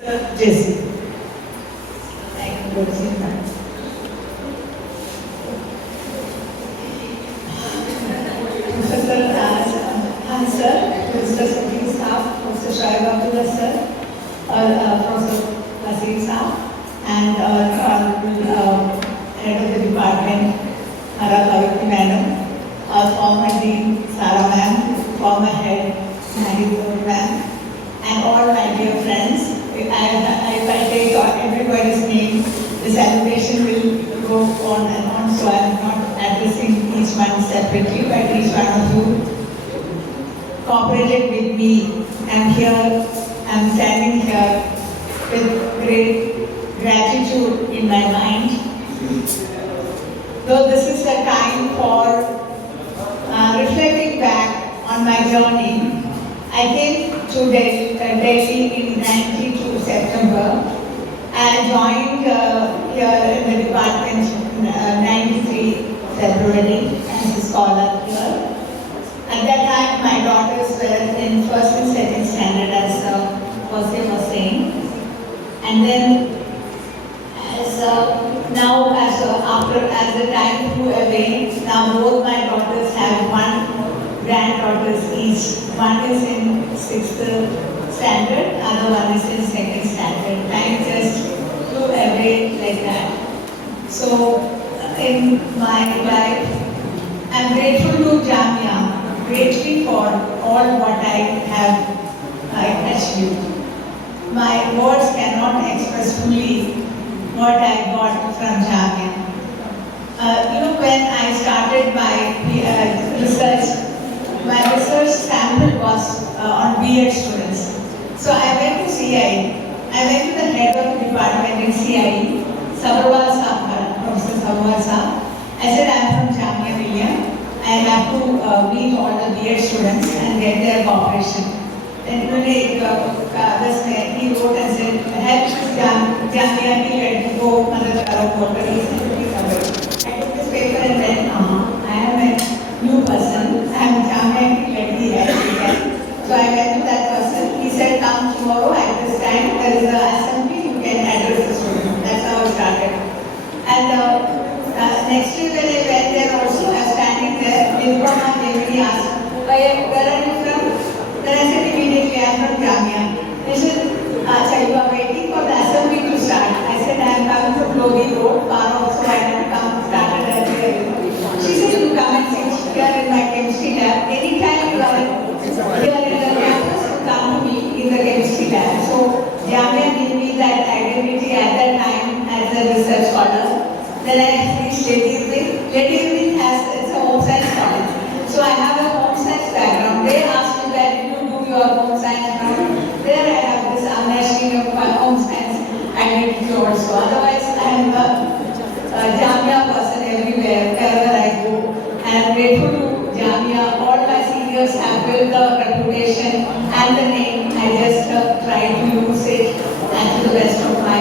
Jessy. I can go see that. Professor Sir, Mr. Secretary Staff, Mr. Shoaib Abdullah Sir, Professor Naseem Sir, and Head of the Department, Kavitri Madam, former Dean Sarah Ma'am, former Head Nahid Ma'am, and all my dear friends. If I take everybody's name, the celebration will go on and on, so I am not addressing each one separately, but each one of you cooperated with me. I'm here, I'm standing here with great gratitude in my mind. Though this is a time for reflecting back on my journey, I came to Delhi in 92 September. I joined here in the department in 93 February as a scholar here. At that time, my daughters were in first and second standard, as Jose was saying. And then, as the time flew away, now both my daughters have one granddaughters each. One is in 6th standard, other one is in 2nd standard. Time just flew away like that. So, in my life, I'm grateful to Jamia, grateful for all what I have achieved. My words cannot express fully what I got from Jamia. When I started my research, my research sample was on B.Ed students. So I went to CIE. I went to the head of the department in CIE, Professor Sabharwal Sahab. I said, I am from Jamia Millia. I have to meet all the B.Ed students and get their cooperation. Then he wrote and said, help Jamia Millia go Madhya I took this paper and then, I am a new person. I am Jamia Millia. So I went to that person. He said, come tomorrow at this time. There is an assembly. You can address the student. That's how I started. And next year when I went there also, I was standing there. Nirvana came and he asked, where are you from? Then I said immediately, I am from Jamia. He said, Acha, you are waiting for the assembly to start. I said, I am coming from Lodi Road, far off, so I have come, started earlier. She said, you come and sit here in my chemistry lab. Anytime you are here in the campus, you come to me in the chemistry lab. So, Jamia gave me that identity at that time as a research scholar. Then I reached Lady Irving. Lady Irving it's a home science college. So I have a home science background. They asked me where did you do your home science from? There I have this understanding of my home science identity also. Otherwise, I am a Jamia person everywhere, wherever I go. I am grateful to Jamia. All my seniors have built the reputation and the name. I just try to use it and to the best of my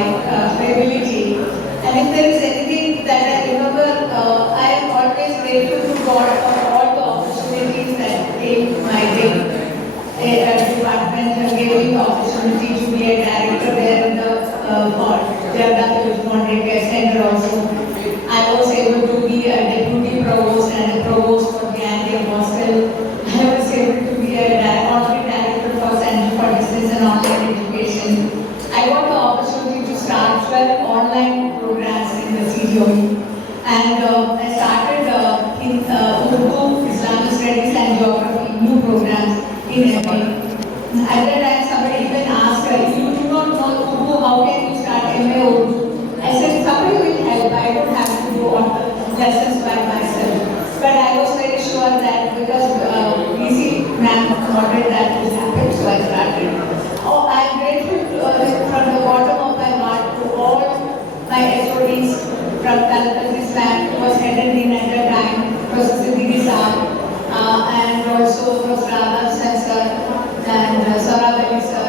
ability. And if there is anything that I remember, I am always grateful to God for all the opportunities that came my way. A department gave me the opportunity to be a director there in the Jamia Care Center also. I was able to be a deputy provost and a provost for the Anti Hostel. I was able to be a honorary director for Center for Distance and Online Education. I got the opportunity to start 12 online programs in the CDOE. And I started in Urdu, Islamic Studies and Geography, new programs in MA. At that time, somebody even asked, you do not know Urdu, how can you start MA Urdu? I said, somebody will help, I don't have to do all the lessons by myself. But I was very sure that because easy ma'am wanted that to happen, so I started. Oh, I am grateful from the bottom of my heart to all my HODs from Talaka's ma'am, who was headed in at that time, Professor Siddiqui Sahab, and also Professor Radha sir, and Saurabh Ali sir,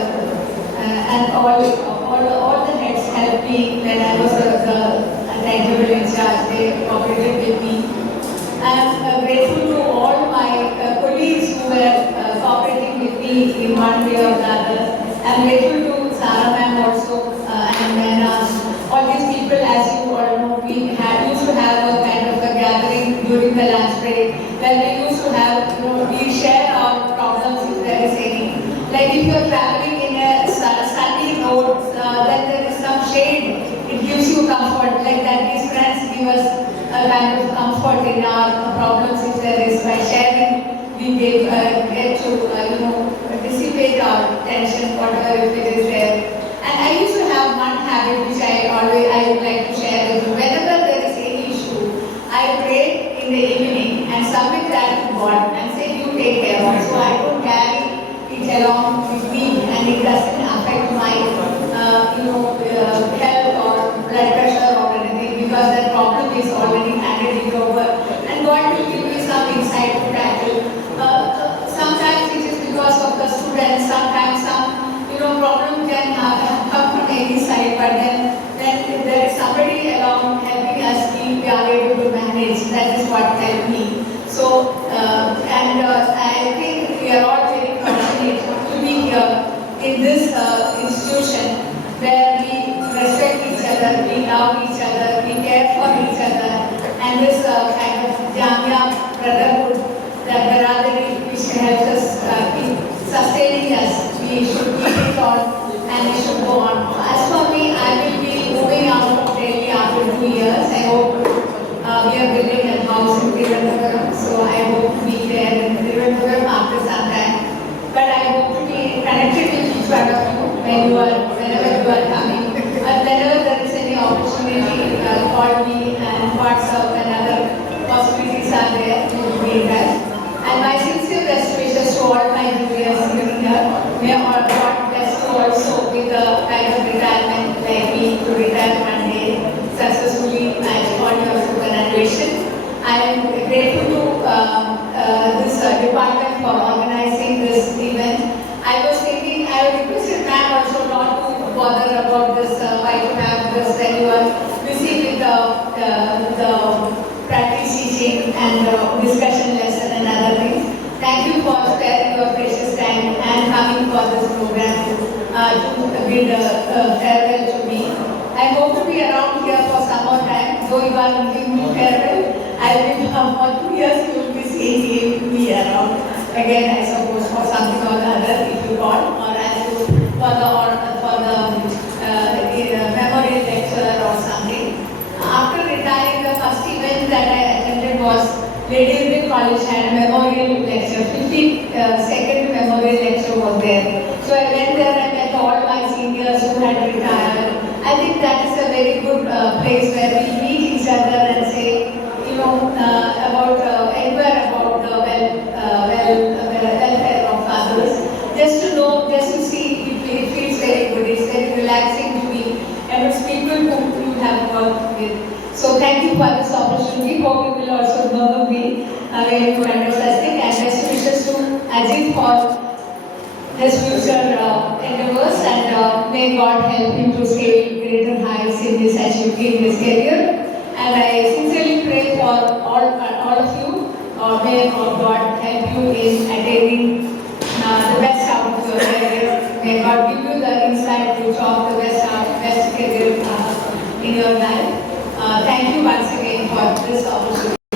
and all the heads helped me when I was the timetable in charge. They cooperated with me. I am grateful to all my colleagues who were cooperating with me in one way or the other. I am grateful to Sarah ma'am also in our problems if there is. By sharing, we get to dissipate our tension, whatever if it is there. And I used to have one habit which I would like to share with you. Whenever there is any issue, I pray in the evening and submit that to God and say, you take care of it. So I don't carry it along with me and it doesn't affect my health or blood pressure or anything, because that problem is already handed it over. And God will give you some insight to tackle. Sometimes it is because of the students, sometimes some problem can come from any side, but then when there is somebody along helping us, we are able to manage. That is what helped me. So, I think we are all very fortunate to be here in this institution where we respect each other, we love each other, we care for each other, and this kind of Jamia brotherhood, the brotherhood which helps us keep sustaining us. We should keep it on and we should go on. As for me, I will be moving out of Delhi after 2 years. I hope we are building a house in Thiruvananthapuram, so I hope to be there in Thiruvananthapuram after some time. But I hope to be connected with each one of you whenever you are coming. Whenever there is any opportunity, call me, and WhatsApp and other possibilities are there to be in touch. And my sincere best wishes to all my juniors sitting here. May all God bless you also with a kind of retirement like me to retire one day successfully and all your superannuation. I am grateful to this department for organizing this event. I was thinking, I would request ma'am also not to bother about this, why to have this, when you are busy with the practice teaching and discussion lesson and other things. Thank you for sparing your precious time and coming for this program to bid farewell to me. I hope to be around here for some more time. Though you are giving me farewell, I will be for 2 years. You will be seeing me around again, I suppose, for something or the other, if you call, or as you for the memorial lecture or something. After retiring, the first event that I attended was Lady Irving College had a memorial lecture. 52nd memorial lecture was there. So I went there and met all my seniors who had retired. I think that is a very good place where we meet each other and say, inquire about the welfare of others. Just to know, just to see, it feels very good. It's very relaxing to me. And it's people who you have worked with. So thank you for this opportunity. Hope you will also remember me when you conduct such thing. And best wishes to Ajit for his future endeavors, and may God help him to scale greater heights in his career. And I sincerely pray for all of you. May God help you in attaining the best out of your career. May God give you the insight to chalk the best career in your life. Thank you once again for this opportunity.